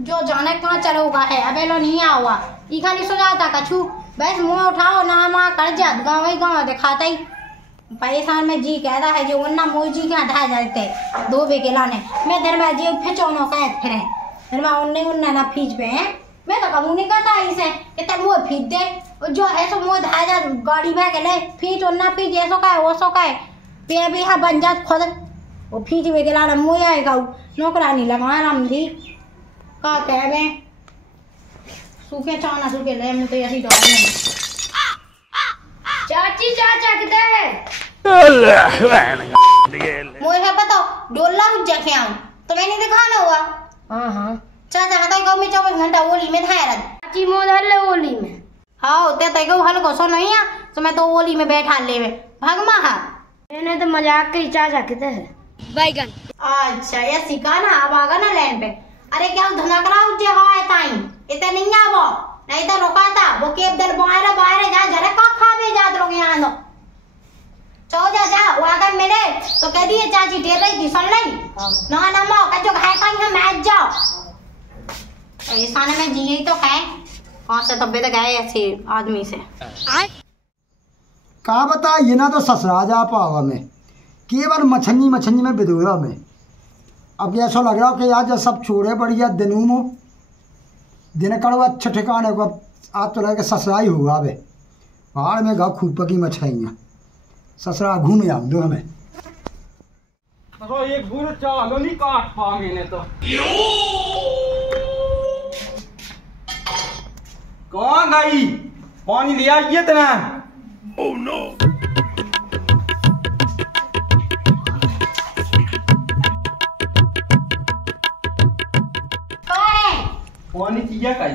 जो जाने कहाँ चला हुआ है अबे लो नहीं आवा ई खाली सो जाता कछु बस मुंह उठाओ ना माँ कर जा गाँव दिखाता ही परेशान में जी कहता है जो उन्ना मोई जी क्या ढा जाते 2 बेके लाने मैं धर में जी फिचोनो का फिर धर में उन्ने उन्ना ना फीज पे हैं मैं तो कबू नहीं करता इसे कितने मुँह फीज दे और जो ऐसा मुँह ढा जा गाड़ी में के ले फीज उन्ना फीज ऐसो का है वो सो का है पे भी हाँ बन जात खुद वो फीज बेके लाना मुँह आएगा नौकरानी लगा राम थी का कह में सूखे चाना सूखे ले मैं तो ऐसी डाल चाची चाचा किधर है मुझे पता डोला जखे आऊं तो मैंने दिखाना हुआ हां चाचा हता गांव में 24 घंटा ओली में था यार चाची मोदल ओली में हां ते तई को हल को सो नहीं आ तो मैं तो ओली में बैठा लेवे भगमा हा मैंने तो मजाक के चाचा किधर है बैगन अच्छा ये सिखाना अब आगा ना लाइन पे अरे क्या धनकरा जे है ताई इते नहीं आवो नहीं तो रोकाता वो केब दल बाहर जा जरा का खावे जात लोग यहां नो चो जा वो अगर मिले तो कह दिए चाची ढेर रही थी सुन ली ना ना मो का जो है कहीं हम मैच जाओ ऐसा ना मैं जी तो है कौन से तबे तो गए ऐसे आदमी से का बता ये ना तो ससुरा जा पावा में केवल मछनी में बिदुरा में अब ऐसा लग रहा कि आज सब छोड़े बढ़िया दिनों में दिन कड़वा अच्छे ठिकाने को आज तो लगे ससुराई हुआ अबे पहाड़ में गा खूब पकी मछलियाँ ससुरा घूम आऊँ दो हमें तो एक गुड़ चालो नहीं काट पाएंगे ने तो कौन गई पानी लिया ये तना ओह नो पानी किया कई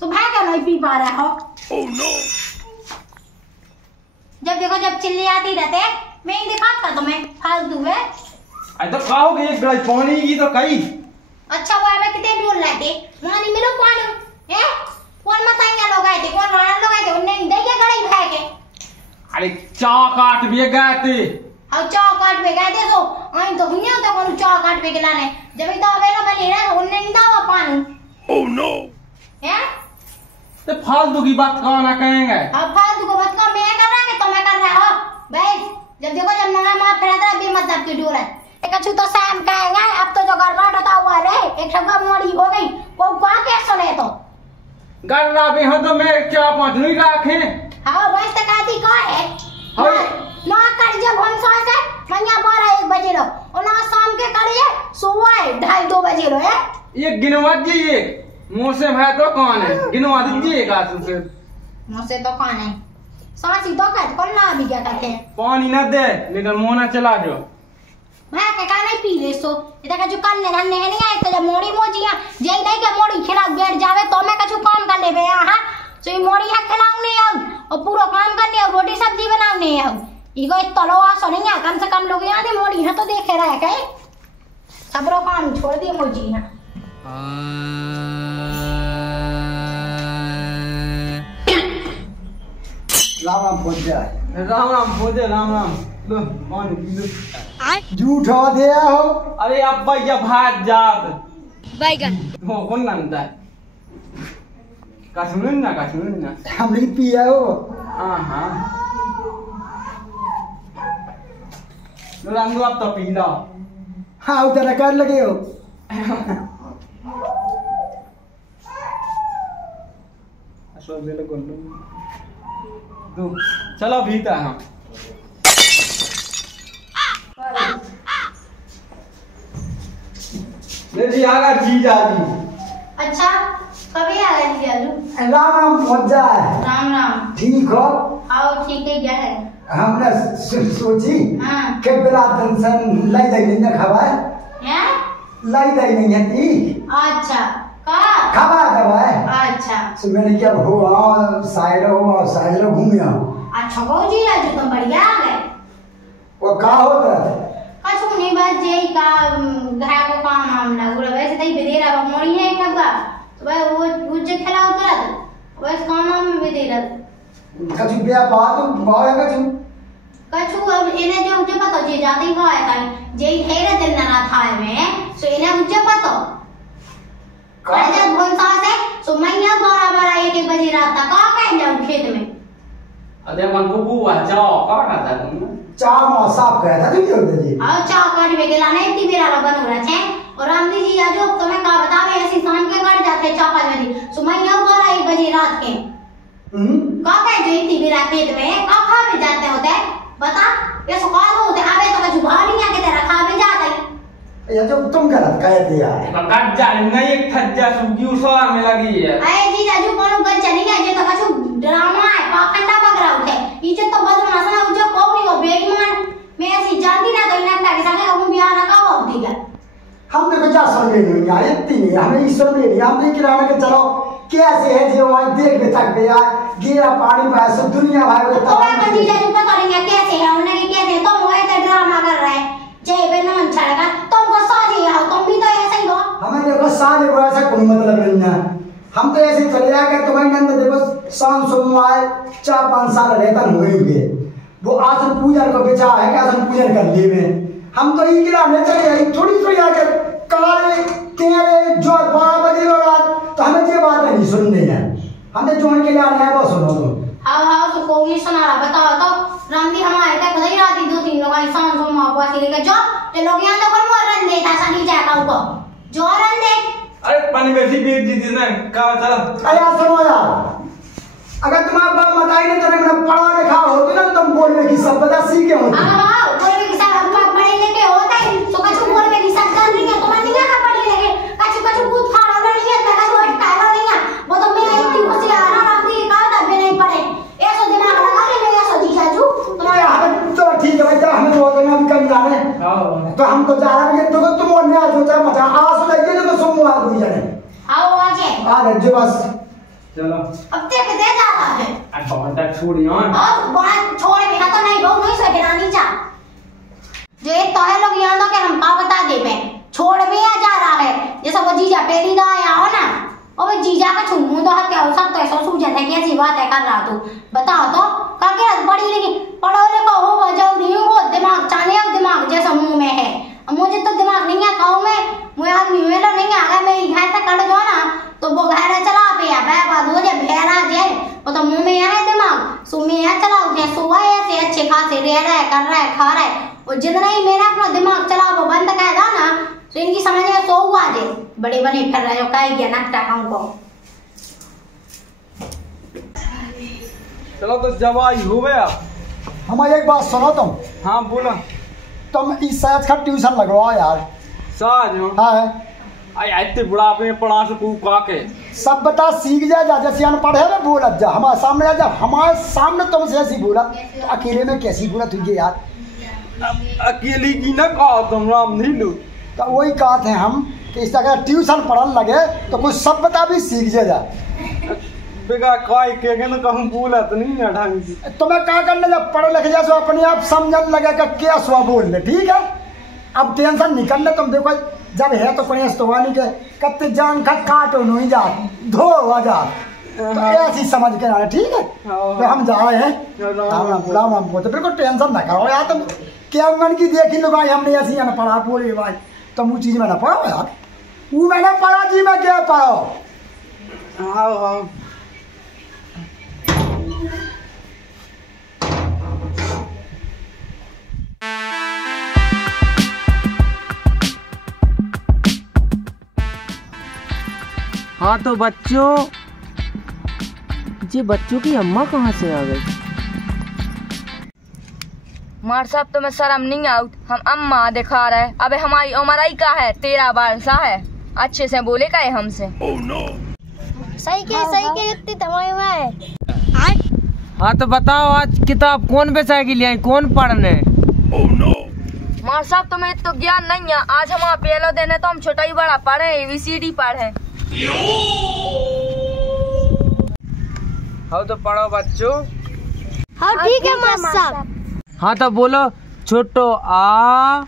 सुबह का नहीं पी पा रहा हो ओह नो जब देखो जब चिल्ली आती रहते मैं ही दिखाता तुम्हें फालतू है आई तो खाओगे एक गिलास पानी की तो कई अच्छा वो हमें कितने ढूंढ लाते वहां नहीं मिलो पानी हैं कौन मसाइया लोग आए थे कौन राणा लोग आए थे उन्हें दे के गड़ाई भाई के अरे चा काट भी गए थे अब चा काट पे गए थे तो आई तो हुई तो कौन चा काट पे खिलाने जब तो अवेलेबल है ना उन्हें नहीं दावा पानी ओह नो हैं तो फालतू की बात कौन ना कहेंगे अब फालतू को बात का मैं कर रहा कि तुम्हें कर रहा हो भाई जब देखो जब नंगा मां फिर रहा बेमतलब की डोर है एक अच्छी तो शाम कहेंगे अब तो जो गड़बड़ होता हुआ रे एक शब्द मोड़ी हो गई वो क्या के सुने तो गन्ना भी हो तो मैं 4-5 नहीं रखे हां बस तक आती का है ना कर जब हम सो से मैया 12-1 बजे रो और ना शाम के करिए सुबह 2:30 बजे रो है ये गिनवा दीजिए मुंह से भाई तो कौन है गिनवा दीजिएगा तुमसे मुझसे तो कौन है सांसी तो कर कौन ना भी क्या करते हैं पानी ना दे लेकिन मुंह ना चला दो मैं का नहीं पी ले सो इधर का जो करने धरने है नहीं आए तो जब मोड़ी मोजिया जई नहीं के मोड़ी खिला बैठ जावे तो मैं कछु काम कर लेबे हां सो ये मोड़ी है खिलाऊ नहीं आऊ और पूरा काम करने और रोटी सब्जी बनाऊ नहीं आऊ इगो तलवा सो नहीं है कम से कम लोग यहां दे मोड़ी है तो देखे रहे के सबरो काम छोड़ दिए मोजी है राम राम पहुंच जाए राम राम लो पानी पी लो झूठा दे हो अरे अब्बा ये भात जात बैगन हो कौन नंदा कासुन ना हम नहीं पिया हो हां रंगो अब तो पी लो हाँ उधर कर लगे हो असो बेले गोलू दो चलो भीतर हम ले जी आगा जीजा जी अच्छा कभी आ गए जीजाजू राम राम पहुंच जाए राम राम ठीक हो आओ ठीक है क्या है हमने सोची हां के बेला टेंशन लाई दई नहीं खवाए हैं लाई दई नहीं है ती अच्छा का खवा दवाए अच्छा सो मैंने क्या हो साइड घूम आओ अच्छा बहु जीजाजू तुम बढ़िया आ गए वो का होता कछु नहीं बस यही का घर को काम हम ना बोले वैसे नहीं बेदेरा मोड़ी है एक डब्बा तो भाई वो जे खेला होता है बस काम में बेदेरा कछु बिया बात बाय कछु कछु अब इन्हें जो मुझे पता जे जाती का है ताई जे हेरे दिन ना था में सो इन्हें मुझे पता कौन जब बोलता से सो मैं यहाँ 12 1 बजे रात तक का कह जाऊं खेत में अरे मन को बुआ जाओ का करता तुम चार मास साफ गया था तुम लोग जी आओ चार काट में गेला नहीं ती मेरा लगन हो रहा है और रामजी जी आज तो मैं का बतावे ऐसी शाम के काट जाते 4-5 बजे सो मैं यहाँ 12 1 बजे रात के का कह जो इतनी मेरा खेत में का खा में जाते होते बता ये सकाल होते आवे तो कछु भारियां के तरह खा में जाते ये जो तुम गलत कह दिया है कट जा नहीं एक थज्जा सुगी उसला में लगी है अरे जी राजू कोनो गल चली है जे तो कछु ड्रामा है पाखंडा पकड़ा उठे इज्जत तो बदमाश ना उज्जो पौड़ी हो बेईमान मैं ऐसी जानती ना तो इनका के संगे हम बियाह ना का हो दिया हम देखो जा समझ नहीं आए इतनी हमें ईश्वर में नहीं हम नहीं किराना के चलो कैसे है जो वहां देख में तक गया गिरा पानी में सब दुनिया भर में तो मैं जी राजू पता नहीं कैसे है उन्हें कैसे तो मोए तो ड्रामा कर रहा है जय बे नमन छड़ेगा तुमको साजी आओ तुम भी तो ऐसे ही हो हमें देखो साज को ऐसा कोई मतलब नहीं है हम तो ऐसे चले जाएंगे तुम्हारे अंदर देखो शाम सोमवार 4-5 साल रहता हुए वो आज पूजन को बेचा है कि आज पूजन कर लिए हम तो ये गिराने चले जाए थोड़ी थोड़ी आके काले तेरे जो 12 बजे रात तो हमें ये बात नहीं सुननी है हमने जोड़ के लिए आना है वो सुनो तुम हाँ तो कोई सुना रहा बताओ तो रामजी हम आए थे खुद ही रात 2-3 लोग आई शाम को मां को लेके जो ये लोग यहां तो कोई रन देता सनी जाता को जो रन दे अरे पानी बेसी पी दी ना का चलो अरे सुनो यार अगर तुम्हारा बाप बताई नहीं तो मैंने पढ़ा लिखा होती ना तुम बोलने की सब बता सीखे होती हां बोलने की सब हम पढ़े लिखे होते हैं तो कछु बोलने की सब कर नहीं है तुम्हारे नहीं का पढ़े लिखे कछु कूद फाड़ नहीं है कछु हटाना नहीं है वो तो मैं इतनी होशियार हूं रामजी का तब भी नहीं पढ़े ऐसा दिमाग लगा ले ऐसा जी जाजू तुम्हारे हाथ तो ठीक है बेटा हमें तो देना भी कम जाने तो हम तो जा रहे हैं तो तुम और नहीं सोचा मजा आंसू लगे तो सोमवार को जाने आओ आजे जो बस चलो अब तक दे जा रहा है अब घंटा छोड़ी हां अब बात छोड़ बिना तो नहीं बहुत नहीं सके रानी चा जे तो है लोग यहां तो के हम का बता दे पे छोड़ भी आ जा रहा है जैसा वो जीजा पहली दा आया हो ना और वो जीजा का छुमू तो है क्या हो सब तो ऐसा सूझे थे कैसी बात है कर रहा तू बता तो का के पढ़ी लिखी पढ़ो लिखो हो बजाओ नहीं हो दिमाग चाने दिमाग जैसा मुंह में है मुझे तो दिमाग नहीं है गाँव में मुझे आदमी मेला नहीं आ गया मैं घर से कट जाओ ना तो वो घर चला पे बाद हो जाए भेड़ा जाए वो तो मुंह में है दिमाग सो में है चला उठे सुबह ऐसे अच्छे खासे रह रहा है कर रहा है खा रहा है और जितना ही मेरा अपना दिमाग चला वो बंद कर दा ना तो इनकी समझ में सो हुआ दे बड़े बने फिर रहे हो कहीं गया नकटा हमको चलो तो जवाई हो गया हमारी एक बात सुनो तुम हाँ बोला तुम इस साज का ट्यूशन लगवाओ यार साज हाँ आई इतने बुढ़ापे में पढ़ा सकूं का के सब बता सीख जा जैसे अनपढ़ है ना बोल जा हमारे सामने आ जा हमारे सामने तुमसे ऐसी बोला तो अकेले में कैसी बोला तुझे यार अकेली की ना कहा तुम राम नहीं लो तो वही कहा थे हम कि इस तरह ट्यूशन पढ़ने लगे तो कुछ सब बता भी सीख जा बेगा काय के ना कहूं बोला तो नहीं है ढंग से तो मैं क्या करने जब पढ़े लिखे जैसे अपने आप समझने लगे कि क्या स्वा बोल ले ठीक है अब टेंशन निकलने तुम देखो जब है तो कोई स्तवानी के कत्ते जान का काटो नहीं जा धो हो जा तो ऐसी समझ के आए ठीक है तो हम जा रहे हैं राम राम बोलते बिल्कुल टेंशन ना करो यार तुम क्या मन की देखी लो भाई हमने ऐसी ना पढ़ा बोले भाई तुम वो चीज में ना पढ़ो यार वो मैंने पढ़ा जी मैं क्या पढ़ो हाँ हाँ हाँ तो बच्चों जी बच्चों की अम्मा कहाँ से आ गई? मार साहब तुम्हें शर्म नहीं आउट हम अम्मा दिखा रहे अबे हमारी उम्र ही का है 13 वर्ष है अच्छे से बोले का है हमसे सही के इतनी तमाई में है हाँ तो बताओ आज किताब कौन बेचाएगी लिए कौन पढ़ने? मार साहब तुम्हें तो ज्ञान नहीं है आज हम पहले दिन है तो हम छोटा ही बड़ा पढ़े ABCD पढ़े हाँ तो पढ़ो बच्चों हाँ ठीक है मास्टर साहब हाँ तो बोलो छोटो आ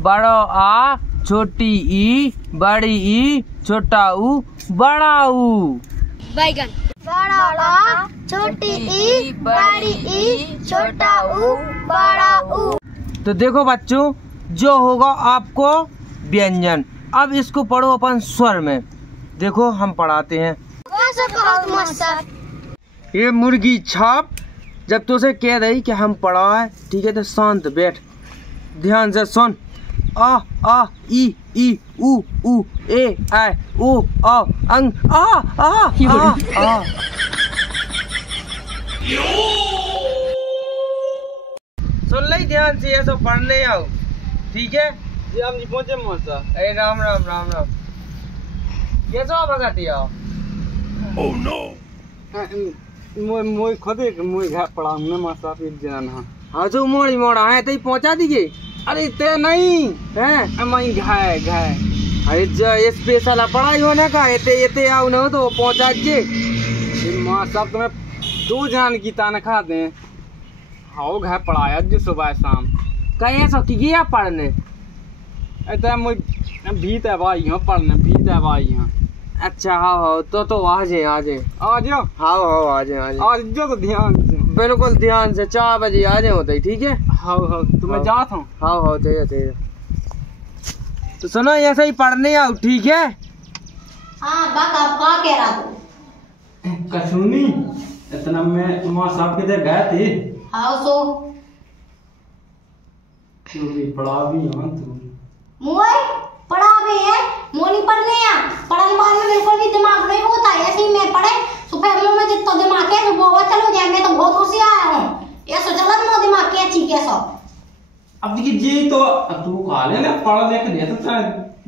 बड़ो आ छोटी ई बड़ी ई छोटा ऊ बड़ा ऊ बैगन। बड़ा आ छोटी ई बड़ी ई छोटा ऊ बड़ा ऊ। तो देखो बच्चों, जो होगा आपको व्यंजन, अब इसको पढ़ो अपन स्वर में। देखो हम पढ़ाते हैं। ये मुर्गी छाप, जब तुझे कह रही कि हम पढ़ा है, ठीक है, तो शांत बैठ, ध्यान से सुन। आ ई उ ए आई ओ आ अंग आ। सुन ले ध्यान से, ये सब पढ़ने आओ, ठीक है। जी हम नहीं पहुंचे मौसा। अरे राम राम राम राम। कैसा भगाती आओ? Oh no. मोई खुदे मोई घर पड़ा मैं मौसा फिर जाना। हाँ जो मोड़ी मोड़ा है तो पहुंचा दीजिए। अरे ते नहीं हैं मैं घाय घाय। अरे जो स्पेशल पढ़ाई होने का एते आओ ना तो पहुंचा दीजिए। मौसा तुम्हें 2 जान की तनख्वाह दे। हाँ घर पढ़ाया जो सुबह शाम। कहीं ऐसा की गया पढ़ने? ऐसा मैं भीत है भाई यहाँ पढ़ने, भीत है भाई यहाँ। अच्छा हाँ तो आ जाए आ जाओ। हाँ आ जाए आज जो तो ध्यान से, बिल्कुल ध्यान से 4 बजे आ जाए होते, ठीक है। हाँ तुम्हें जात हूँ। हाँ तेरे तो सुनो, ऐसे ही पढ़ने आओ, ठीक है। हाँ बात आप क्या कह रहा तू? कसूनी इतना मैं माँ साहब के गए थे। हाँ सो तू भी पढ़ा भी यहाँ तू मोए पढ़ा भी है, मोनी पढ़ने या पढ़ने बाद में बिल्कुल भी दिमाग नहीं होता है। ऐसे ही मैं पढ़े सुबह मुंह में जितना दिमाग है वो चलो जाए। मैं तो बहुत होशियार हूँ, ये सोचला मो दिमाग के अच्छी कैसा। अब देखिए जी तो तू काले ना पढ़ लिख दे तो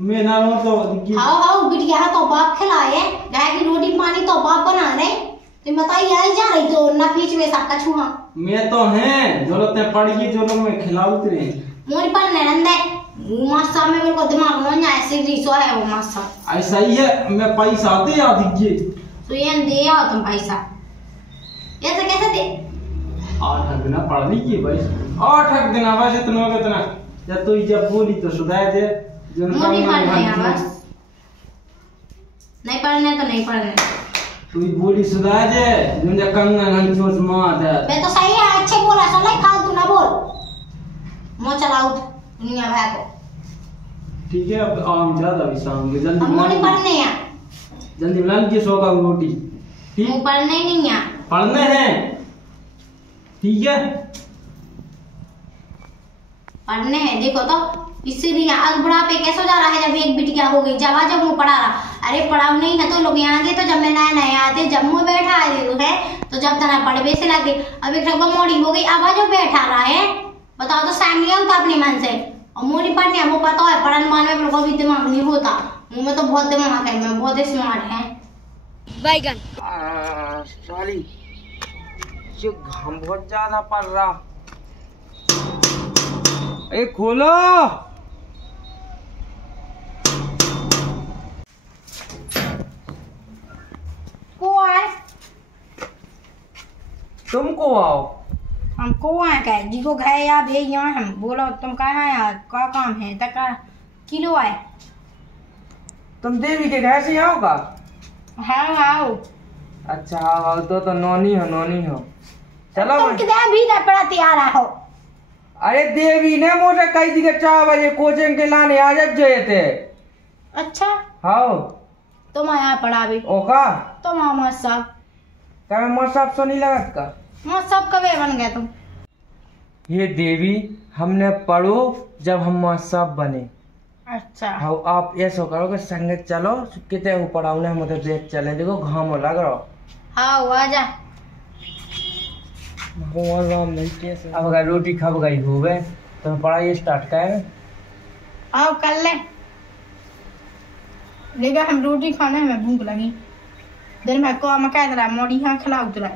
मैं ना रो तो देखिए। हाँ बिटिया तो बाप खिलाए, गाय की रोटी पानी तो बाप बना रहे। तुम बताइए आई जा रही तो ना बीच में सबका छुआ। मैं तो है जरूरत है पढ़ी जो लोग मैं खिलाऊ तेरे मोरी पढ़ने नंदे मास्टर में मेरे को दिमाग में ना ऐसे रिसो है वो मास्टर। ऐसा ही है, मैं पैसा दे आ दीजिए। तो ये दे आओ तुम पैसा, ऐसे कैसे दे? 8 दिन पढ़ लीजिए भाई, 8 दिन बस इतना कितना। जब तो जब बोली तो सुधार दे जो नहीं पढ़ने है बस, नहीं पढ़ने तो नहीं पढ़ने। तू बोली सुधार दे जो जब कंगन हम सोच मार दे। मैं तो सही है, अच्छे बोला सुन ले, फालतू ना बोल। मो चलाओ दुनिया भाई को, ठीक है। अब आम ज्यादा भी शाम के जल्दी हम मोनी पढ़ने हैं, जल्दी बना लीजिए 100 का रोटी। ठीक मुंह पढ़ने नहीं है, पढ़ने हैं, ठीक है पढ़ने हैं। देखो तो इसीलिए आज बुढ़ापे कैसे जा रहा है, जब एक बिटिया हो गई जब मुँह पढ़ा रहा। अरे पढ़ाओ नहीं है तो लोग यहाँ आगे, तो जब मैं नए आते जब मुँह बैठा है तो जब तना पढ़ वैसे लगे। अब एक मोड़ी हो गई, अब जो बैठा रहा है बताओ तो सामने होता अपने मन से। और मोड़ी पढ़ने वो पता है पढ़ने मान में बिल्कुल भी दिमाग नहीं होता। मुँह में तो बहुत दिमाग है, मैं बहुत स्मार्ट है। बैगन। साली ये घाम बहुत ज्यादा पड़ रहा। ए खोलो। को आए तुमको आओ। हमको आए क्या जिको गए या भे यहाँ हम बोलो तुम कहाँ आए, क्या काम है तक किलो आए। तुम देवी के घर से आओ का? हाँ आओ। अच्छा आओ तो नौनी हो चलो। तुम किधर भी ना पड़ा तैयार हो। अरे देवी ने मुझे कही थी कि 4 बजे कोचिंग के लाने आ जाए थे। अच्छा हाँ तुम यहाँ पढ़ा भी ओका तुम मोहम्मद साहब क्या मैं मोहम्मद साहब नहीं लगत का? मोहम्मद साहब कब बन गए तुम? ये देवी हमने पढ़ो जब हम मोहम्मद साहब बने। अच्छा हाँ आप ऐसा करो कि संगत चलो कितने हो पढ़ाओ ना मतलब देख चले। देखो घाम लग रहा। हाँ आ जा। अब अगर रोटी खब गई होवे तो पढ़ाई स्टार्ट करें। आओ कर ले। देखा हम रोटी खाने में भूख लगी। दिन में को हम कह रहा मोड़ी यहाँ खिलाऊ तुरा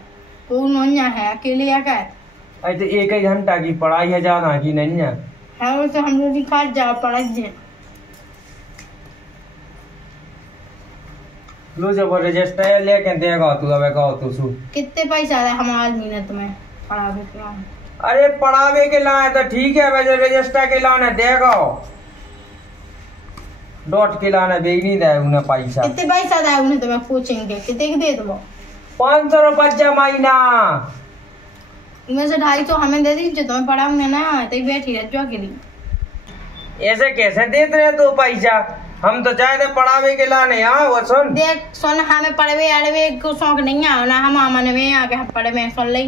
वो नोन्या है अकेले या क्या? अरे तो 1 घंटा की पढ़ाई है जाना की नहीं है। हाँ वो तो हम रोटी खा जा पढ़ाई दे लो जब रजिस्टर लेके देगा तू अब कहो तू सु कितने पैसा है हमारे महीने तुम्हें पढ़ावे के? अरे पढ़ावे के लाए तो ठीक है वैसे रजिस्टर के लाने देगा। डॉट के लाने दे नहीं दे उन्हें पैसा। कितने पैसा दे उन्हें तुम्हें कोचिंग के कितने दे दो? 500 रुपया महीना। इनमें से 250 हमें दे दीजिए, तुम्हें पढ़ाऊंगे ना तो बैठी रह जो अकेली। ऐसे कैसे देते रहे तो पैसा? हम तो चाहे थे पढ़ावे के लाने। हाँ वो सुन देख सुन, हमें पढ़वे अड़वे को शौक नहीं है ना, हम मन में आके हम पढ़वे सुन ले।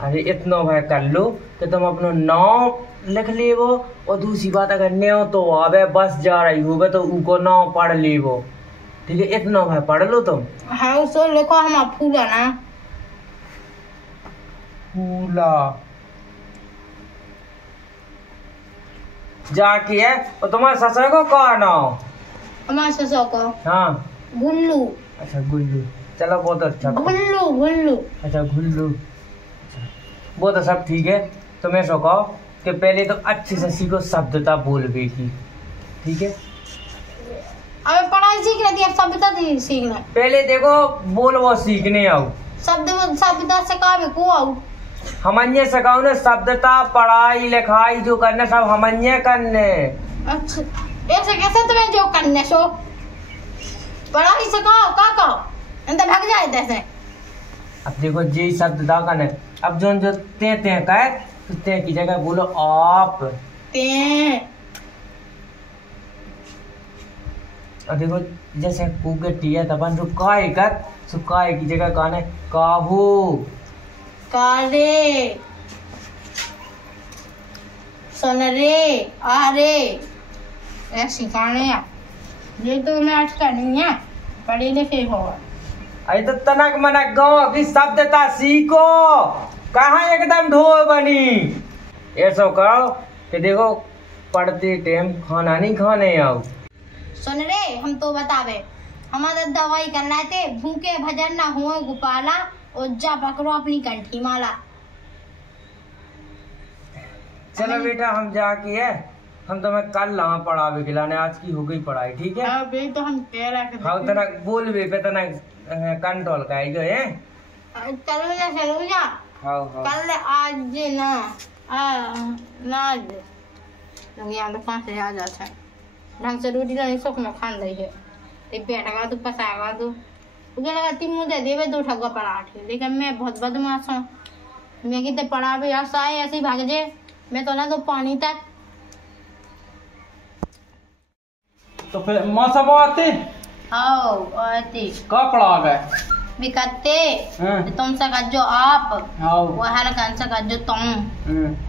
अरे इतना भाई कर लो कि तुम अपना नाम लिख ले वो, और दूसरी बात अगर न्यो तो आवे बस जा रही होगे तो उनको नाम पढ़ ले वो, ठीक है? इतना भाई पढ़ लो तुम। हाँ उसको लिखो हम फूला ना फूला जाके है। और तुम्हारे ससुर को कहा नाम? हमारे ससुर को हाँ गुल्लू। अच्छा गुल्लू, चलो बहुत अच्छा। गुल्लू गुल्लू अच्छा गुल्लू, वो तो सब ठीक है। तुम्हें सो कहो कि पहले तो अच्छे से सीखो, शब्दता बोलबे की, ठीक है? अब पढ़ाई सीख रही थी, अब शब्दता सीखना। पहले देखो बोल वो सीखने आओ, शब्दता से काम को आओ। हमन्ये सकाओ ना, शब्दता पढ़ाई लिखाई जो करने सब हमन्ये करने। अच्छा ऐसे कैसे तुम्हें जो करने सो पढ़ाई सिखाओ का कहो अंदर भाग जाए तैसे। अब देखो जी शब्दता करने, अब जो जो ते कहे तो ते की जगह बोलो आप। ते और देखो जैसे कुगटी है तपन जो काय कर, सो काय की जगह कहने काहू। कारे सुन रे आ रे ऐसी सिखाने ये तो मैं आज करनी है, पढ़े लिखे हो। अरे तो तनक मनक गाँव की शब्दता सीखो, कहाँ एकदम ढो बनी। ऐसा करो कि देखो पढ़ते टाइम खाना नहीं खाने आओ। सुन रे हम तो बतावे हमारा दवाई करना थे, भूखे भजन ना हुए गोपाला, और जा पकड़ो अपनी कंठी माला। चलो बेटा हम जाके है, हम तुम्हें कल ला पढ़ावे के लाने, आज की हो गई पढ़ाई, ठीक है? अबे तो हम कह रहे थे हाँ तना बोल भी पे तना कंट्रोल का है जो है। चलो जा हाँ कल आज ना नाद यहाँ तो 5 से आ जाता है ढंग से रोटी नहीं सुख में खान रही है ते बैठा तू पसाएगा तू मुझे लगा 3 मुझे देवे 2 ठगा पराठे, लेकिन मैं बहुत बदमाश हूँ। मैं कितने पढ़ा भी ऐसा है ऐसे ही भाग जाए, मैं तो ना तो पानी तक। तो फिर मौसम आते आओ आते का पढ़ा गए बिकते हाँ। तुम सका जो आप आओ वो हर कन सका जो तुम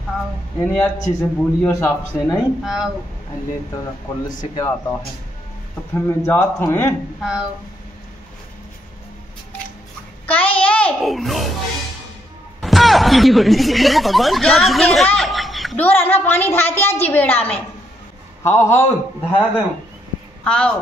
आओ यानी अच्छे से बोलियो साफ से नहीं। आओ ले तो कॉलेज से क्या आता है, तो फिर मैं जात हूँ आओ काय ये डोरा ना पानी धाती आज बेड़ा में। हाउ हाउ धा दे आओ